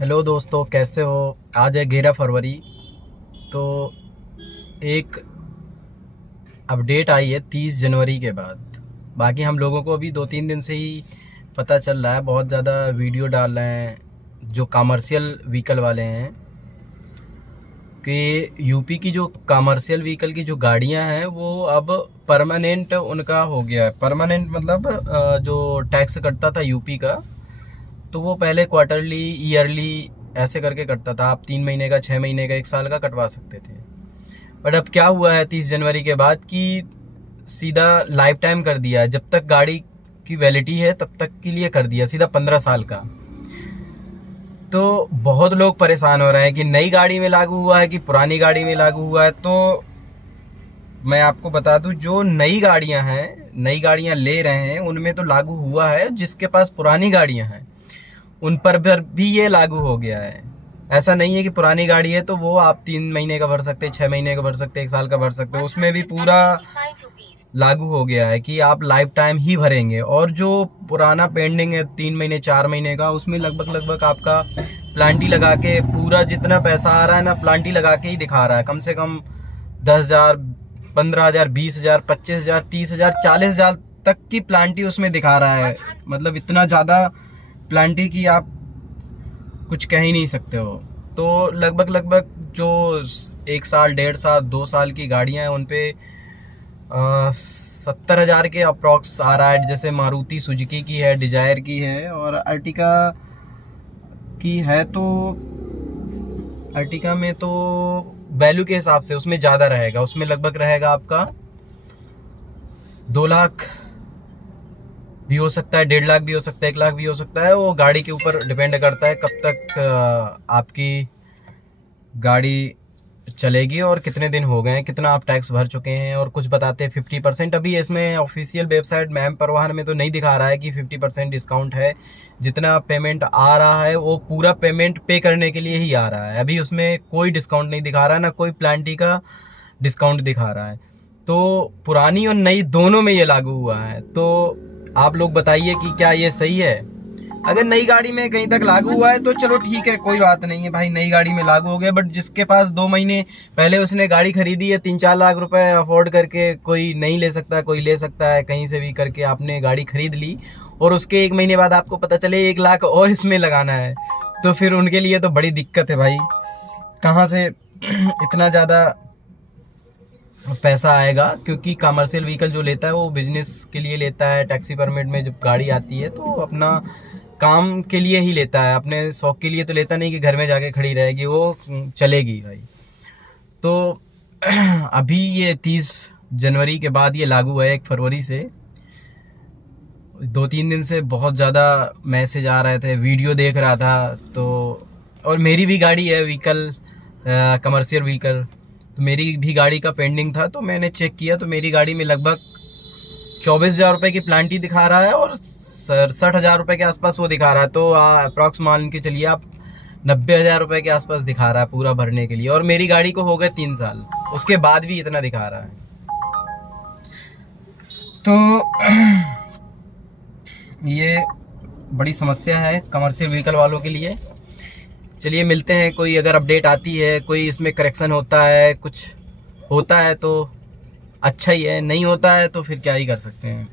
Hello दोस्तों, कैसे हो। आज है 11 फरवरी। तो एक अपडेट आई है 30 जनवरी के बाद। बाकी हम लोगों को अभी 2-3 दिन से ही पता चल रहा है। बहुत ज़्यादा वीडियो डाल रहे हैं जो कमर्शियल व्हीकल वाले हैं कि यूपी की जो कमर्शियल व्हीकल की जो गाड़ियां हैं वो अब परमानेंट उनका हो गया है। परमानेंट मतलब जो टैक्स कटता था यूपी का, तो वो पहले क्वार्टरली, ईयरली ऐसे करके कटता था। आप 3 महीने का, 6 महीने का, 1 साल का कटवा सकते थे। बट अब क्या हुआ है 30 जनवरी के बाद कि सीधा लाइफ टाइम कर दिया है। जब तक गाड़ी की वैलिडिटी है तब तक के लिए कर दिया, सीधा 15 साल का। तो बहुत लोग परेशान हो रहे हैं कि नई गाड़ी में लागू हुआ है कि पुरानी गाड़ी में लागू हुआ है। तो मैं आपको बता दूं, जो नई गाड़ियां हैं, नई गाड़ियां ले रहे हैं, उनमें तो लागू हुआ है। जिसके पास पुरानी गाड़ियां हैं उन पर भी ये लागू हो गया है। ऐसा नहीं है कि पुरानी गाड़ी है तो वो आप 3 महीने का भर सकते, 6 महीने का भर सकते, 1 साल का भर सकते हो। उसमें भी पूरा लागू हो गया है कि आप लाइफ टाइम ही भरेंगे। और जो पुराना पेंडिंग है 3 महीने, 4 महीने का, उसमें लगभग आपका प्लांटी लगा के पूरा जितना पैसा आ रहा है ना, प्लांटी लगा के ही दिखा रहा है। कम से कम 10,000, 15,000, 20,000, 25,000, 30,000, 40,000 तक की प्लांटी उसमें दिखा रहा है। मतलब इतना ज़्यादा प्लांटी की आप कुछ कह ही नहीं सकते हो। तो लगभग जो 1 साल, 1.5 साल, 2 साल की गाड़ियां हैं उन पे 70,000 के अप्रॉक्स आ रहा है। जैसे मारुति सुजुकी की है, डिजायर की है और अर्टिका की है। तो अर्टिका में तो वैल्यू के हिसाब से उसमें ज़्यादा रहेगा। उसमें लगभग रहेगा आपका 2 लाख भी हो सकता है, 1.5 लाख भी हो सकता है, 1 लाख भी हो सकता है। वो गाड़ी के ऊपर डिपेंड करता है कब तक आपकी गाड़ी चलेगी और कितने दिन हो गए हैं, कितना आप टैक्स भर चुके हैं। और कुछ बताते हैं 50%। अभी इसमें ऑफिशियल वेबसाइट मैम परिवहन में तो नहीं दिखा रहा है कि 50% डिस्काउंट है। जितना पेमेंट आ रहा है वो पूरा पेमेंट पे करने के लिए ही आ रहा है। अभी उसमें कोई डिस्काउंट नहीं दिखा रहा है, ना कोई प्लांटी का डिस्काउंट दिखा रहा है। तो पुरानी और नई दोनों में ये लागू हुआ है। तो आप लोग बताइए कि क्या ये सही है। अगर नई गाड़ी में कहीं तक लागू हुआ है तो चलो ठीक है, कोई बात नहीं है भाई, नई गाड़ी में लागू हो गया। बट जिसके पास 2 महीने पहले उसने गाड़ी खरीदी है, 3-4 लाख रुपए अफोर्ड करके, कोई नहीं ले सकता, कोई ले सकता है, कहीं से भी करके आपने गाड़ी खरीद ली और उसके 1 महीने बाद आपको पता चले 1 लाख और इसमें लगाना है, तो फिर उनके लिए तो बड़ी दिक्कत है भाई। कहाँ से इतना ज़्यादा पैसा आएगा। क्योंकि कमर्शियल व्हीकल जो लेता है वो बिजनेस के लिए लेता है। टैक्सी परमिट में जब गाड़ी आती है तो अपना काम के लिए ही लेता है, अपने शौक के लिए तो लेता नहीं कि घर में जाके खड़ी रहेगी, वो चलेगी भाई। तो अभी ये 30 जनवरी के बाद ये लागू है, 1 फरवरी से। 2-3 दिन से बहुत ज़्यादा मैसेज आ रहे थे, वीडियो देख रहा था। तो और मेरी भी गाड़ी है व्हीकल, कमर्शियल व्हीकल। तो मेरी भी गाड़ी का पेंडिंग था, तो मैंने चेक किया तो मेरी गाड़ी में लगभग 24,000 रुपये की प्लांटी दिखा रहा है और 67,000 रुपये के आसपास वो दिखा रहा है। तो अप्रॉक्स मान के चलिए आप 90,000 रुपये के आसपास दिखा रहा है पूरा भरने के लिए। और मेरी गाड़ी को हो गए 3 साल, उसके बाद भी इतना दिखा रहा है। तो ये बड़ी समस्या है कमर्शियल व्हीकल वालों के लिए। चलिए मिलते हैं, कोई अगर अपडेट आती है, कोई इसमें करेक्शन होता है, कुछ होता है तो अच्छा ही है, नहीं होता है तो फिर क्या ही कर सकते हैं।